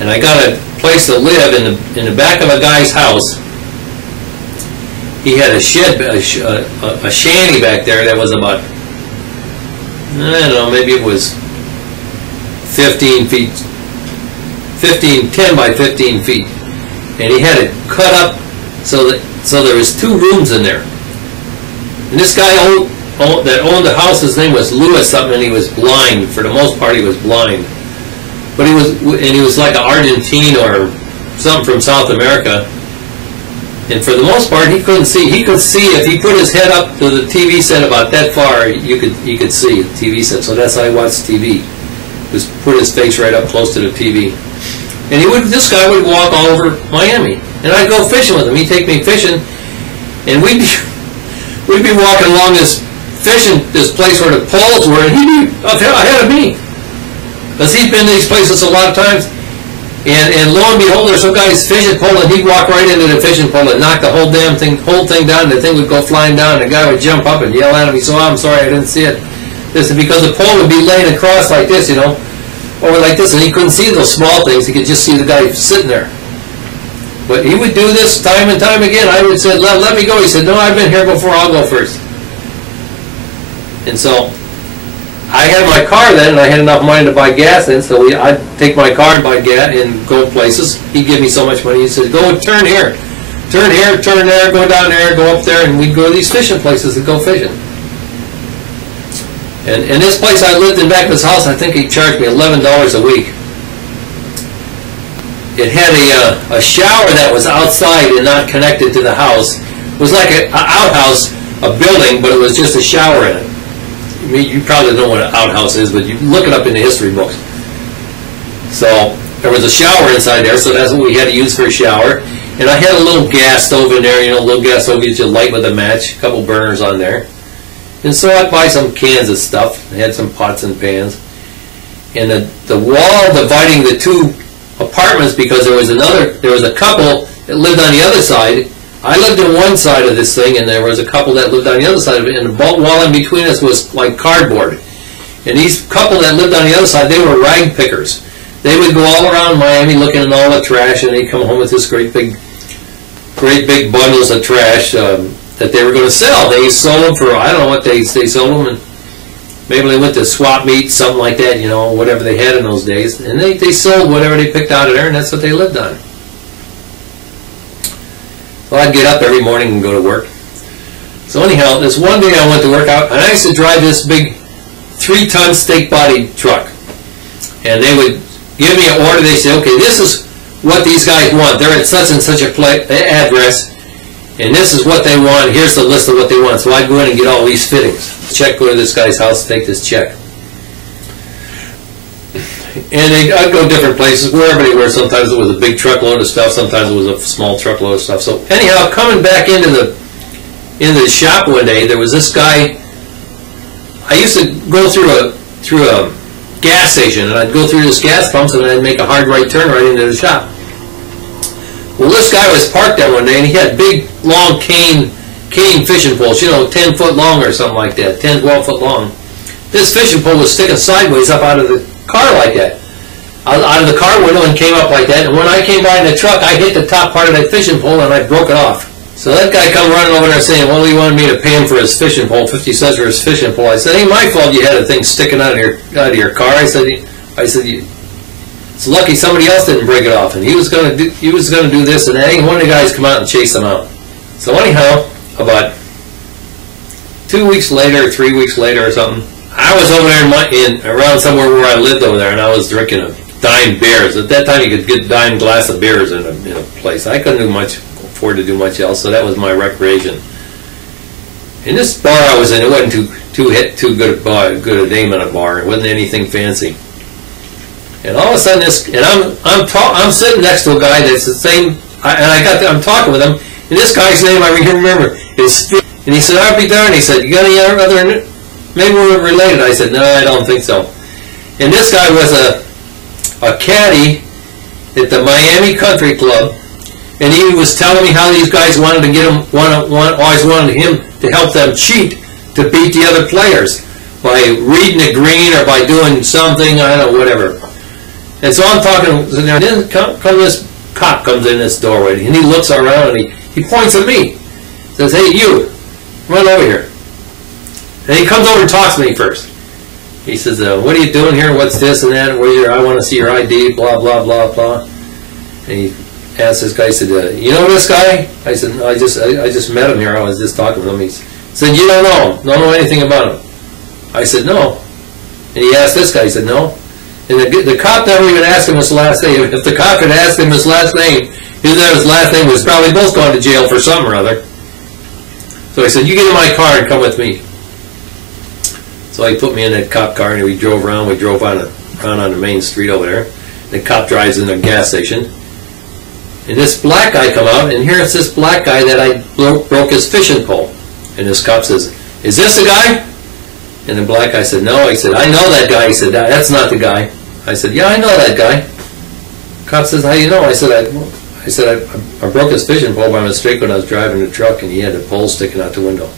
and I got a place to live in the back of a guy's house. He had a shed, a shanty back there that was about, I don't know, maybe it was 15 feet, 10 by 15 feet. And he had it cut up so there was 2 rooms in there. And this guy that owned the house, his name was Lewis something, and he was blind. For the most part, he was blind. But he was like an Argentine or something from South America. And for the most part, he couldn't see. He could see if he put his head up to the TV set about that far. He could see the TV set. So that's how he watched TV. Just put his face right up close to the TV. And this guy would walk all over Miami, and I'd go fishing with him. He'd take me fishing, and we'd be walking along this place where the poles were, and he'd be ahead of me, because he'd been to these places a lot of times. And lo and behold, there's some guy's fishing pole, and he'd walk right into the fishing pole and knock the whole thing down, and the thing would go flying down, and the guy would jump up and yell at him. He said, "Oh, I'm sorry, I didn't see it." This is because the pole would be laying across like this, over like this, and he couldn't see those small things. He could just see the guy sitting there. But he would do this time and time again. I would say, let me go. He said, "No, I've been here before, I'll go first." And so I had my car then, and I had enough money to buy gas in, so I'd take my car and buy gas and go places. He'd give me so much money. He said, "Go turn here, turn there, go down there, go up there," and we'd go to these fishing places and go fishing. And this place I lived in back of his house, I think he charged me $11 a week. It had a shower that was outside and not connected to the house. It was like an outhouse, a building, but it was just a shower in it. I mean, you probably know what an outhouse is, but you look it up in the history books. So there was a shower inside there, so that's what we had to use for a shower. And I had a little gas stove in there, a little gas stove you just light with a match, a couple burners on there. And so I'd buy some cans of stuff. I had some pots and pans. And the wall dividing the 2 apartments, because there was a couple that lived on the other side. I lived on one side of this thing, and there was a couple that lived on the other side of it, and the wall in between us was like cardboard. And these couple that lived on the other side, they were rag pickers. They would go all around Miami looking at all the trash, and they'd come home with this great big bundles of trash that they were going to sell. They sold them for, I don't know what they sold them, and maybe they went to swap meet, something like that, whatever they had in those days. And they sold whatever they picked out of there, and that's what they lived on. So I'd get up every morning and go to work. So anyhow, this one day I went to work out, and I used to drive this big 3-ton stake-bodied truck. And they would give me an order. They say, "Okay, this is what these guys want. They're at such and such a address, and this is what they want. Here's the list of what they want." So I'd go in and get all these fittings. Go to this guy's house, take this check. And I'd go different places, wherever they were. Sometimes it was a big truckload of stuff, sometimes it was a small truckload of stuff. So anyhow, coming back into the shop one day, there was this guy. I used to go through a gas station, and I'd go through this gas pumps, and I'd make a hard right turn right into the shop. Well, this guy was parked there one day, and he had big, long cane fishing poles, 10 foot long or something like that, 10, 12 foot long. This fishing pole was sticking sideways up out of the car like that, out of the car window, and came up like that. And when I came by in the truck, I hit the top part of that fishing pole, and I broke it off. So that guy come running over there saying, "Well, he wanted me to pay him for his fishing pole, 50 cents for his fishing pole." I said, "Ain't my fault you had a thing sticking out of your car." I said, "It's lucky somebody else didn't break it off." And he was going to do this, and then one of the guys come out and chase him out. So anyhow, about 2 weeks later, 3 weeks later or something, I was over there around somewhere where I lived over there, and I was drinking a dime beers. At that time, you could get a dime glass of beers in a place. I couldn't afford to do much else, so that was my recreation. In this bar I was in, it wasn't too good a name in a bar. It wasn't anything fancy. And all of a sudden, I'm sitting next to a guy that's the same, and I'm talking with him, and this guy's name I remember is Phil. And he said, "I'll be darned." He said, "You got any other? Maybe we're related." I said, "No, I don't think so." And this guy was a caddy at the Miami Country Club, and he was telling me how these guys wanted to get him, always wanted him to help them cheat to beat the other players by reading the green or by doing something, I don't know, whatever. And so I'm talking, and then this cop comes in this doorway, and he looks around, and he points at me. Says, "Hey, you, run over here." And he comes over and talks to me first. He says, "What are you doing here? What's this and that? Where's your? I want to see your ID, blah, blah, blah, blah." And he asked this guy, he said, "You know this guy?" I said, "No, I just met him here. I was just talking to him." He said, "You don't know him? Don't know anything about him?" I said, "No." And he asked this guy, he said, "No." And the cop never even asked him his last name. If the cop had asked him his last name, his last name was probably both gone to jail for something or other. So he said, "You get in my car and come with me." So he put me in that cop car, and we drove around. We drove around on the main street over there. The cop drives in the gas station. And this black guy come out, and here it's this black guy that I broke his fishing pole. And this cop says, "Is this the guy?" And the black guy said, "No." He said, "I know that guy." He said, "That's not the guy." I said, "Yeah, I know that guy." Cop says, "How do you know?" I said, I broke his fishing pole by mistake when I was driving the truck, and he had the pole sticking out the window."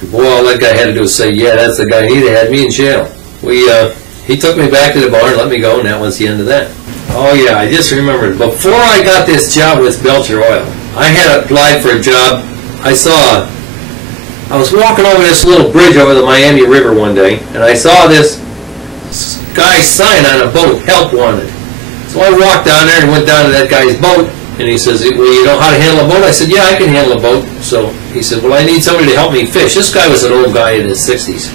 And boy, all that guy had to do was say, "Yeah, that's the guy." He'd have had me in jail. He took me back to the bar and let me go, and that was the end of that. Oh yeah, I just remembered. Before I got this job with Belcher Oil, I had applied for a job. I was walking over this little bridge over the Miami River one day, and I saw this guy's sign on a boat, "Help Wanted." So I walked down there and went down to that guy's boat, and he says, "Well, you know how to handle a boat?" I said, "Yeah, I can handle a boat." So he said, "Well, I need somebody to help me fish." This guy was an old guy in his 60s.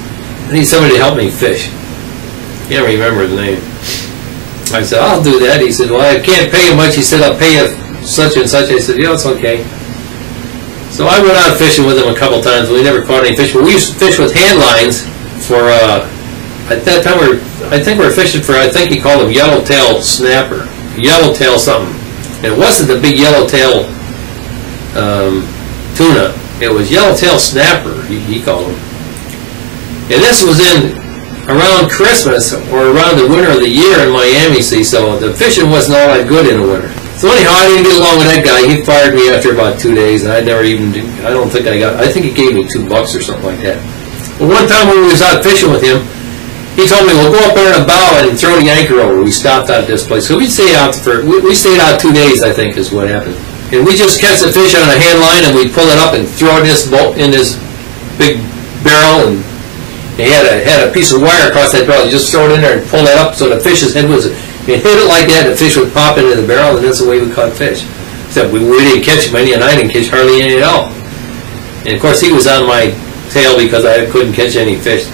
"I need somebody to help me fish." Can't remember his name. I said, "I'll do that." He said, "Well, I can't pay you much." He said, "I'll pay you such and such." I said, "Yeah, it's okay." So I went out fishing with him a couple times. We never caught any fish, but we used to fish with hand lines for, at that time, I think we were fishing for, I think he called them yellowtail snapper, yellowtail something. And it wasn't the big yellowtail tuna. It was yellowtail snapper, he called them. And this was around Christmas or around the winter of the year in Miami, see, so the fishing wasn't all that good in the winter. So anyhow, I didn't get along with that guy. He fired me after about 2 days, and I think he gave me $2 or something like that. Well, one time when we was out fishing with him, he told me, "Well, go up there in a bow and throw the anchor over." We stopped out at this place. So we stayed out we stayed out 2 days, I think, is what happened. And we just catch the fish on a hand line, and we pull it up and throw it in this big barrel, and he had a piece of wire across that barrel. You just throw it in there and pull that up so the fish's head was, you hit it like that, the fish would pop into the barrel, and that's the way we caught fish. Except we didn't catch many, and I didn't catch hardly any at all. And of course he was on my tail because I couldn't catch any fish.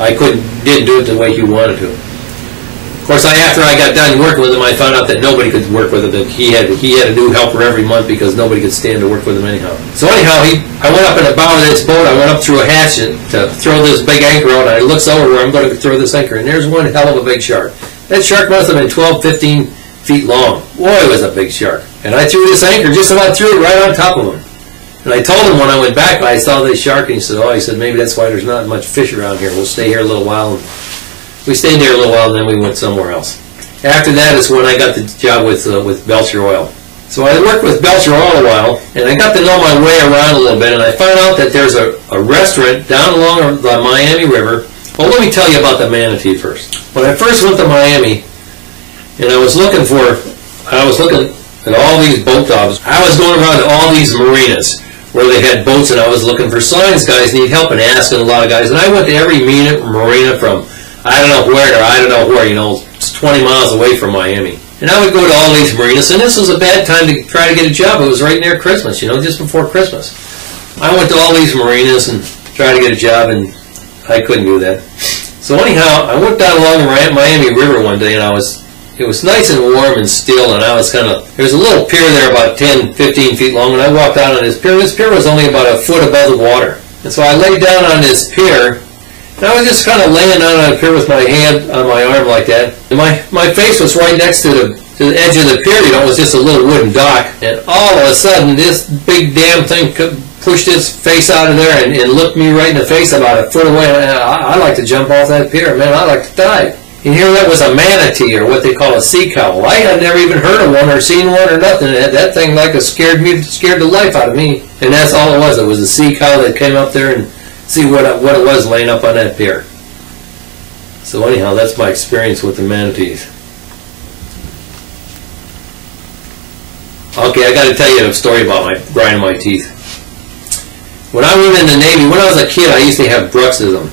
I didn't do it the way he wanted to. Of course, after I got done working with him, I found out that nobody could work with him. That he had a new helper every month because nobody could stand to work with him anyhow. So anyhow, I went up in the bow of this boat. I went up through a hatch to throw this big anchor out. And I looks over where I'm going to throw this anchor, and there's one hell of a big shark. That shark must have been 12, 15 feet long. Boy, it was a big shark. And I threw this anchor, just about threw it right on top of him. And I told him when I went back, I saw this shark, and he said, "Oh," he said, "maybe that's why there's not much fish around here. We'll stay here a little while." And we stayed there a little while, and then we went somewhere else. After that is when I got the job with Belcher Oil. So I worked with Belcher Oil a while, and I got to know my way around a little bit, and I found out that there's a restaurant down along the Miami River. Well, let me tell you about the manatee first. When I first went to Miami, and I was looking at all these boat jobs. I was going around to all these marinas where they had boats, and I was looking for signs. Guys need help, and asking a lot of guys. And I went to every marina from I don't know where to I don't know where. It's 20 miles away from Miami. And I would go to all these marinas, and this was a bad time to try to get a job. It was right near Christmas, just before Christmas. I went to all these marinas and tried to get a job, and I couldn't do that. So anyhow, I went down along the Miami River one day, and it was nice and warm and still, and I was there's a little pier there about 10, 15 feet long, and I walked out on this pier. This pier was only about a foot above the water. And so I laid down on this pier, and I was just kind of laying down on the pier with my hand on my arm like that. And my face was right next to the edge of the pier, it was just a little wooden dock. And all of a sudden, this big damn thing pushed its face out of there and looked me right in the face about a foot away. And I'd like to jump off that pier, man. I'd like to die. And here that was a manatee, or what they call a sea cow. I had never even heard of one or seen one or nothing. That thing scared the life out of me. And that's all it was. It was a sea cow that came up there and see what it was laying up on that pier. So anyhow, that's my experience with the manatees. Okay, I got to tell you a story about my grinding my teeth. When I went in the Navy, when I was a kid, I used to have bruxism.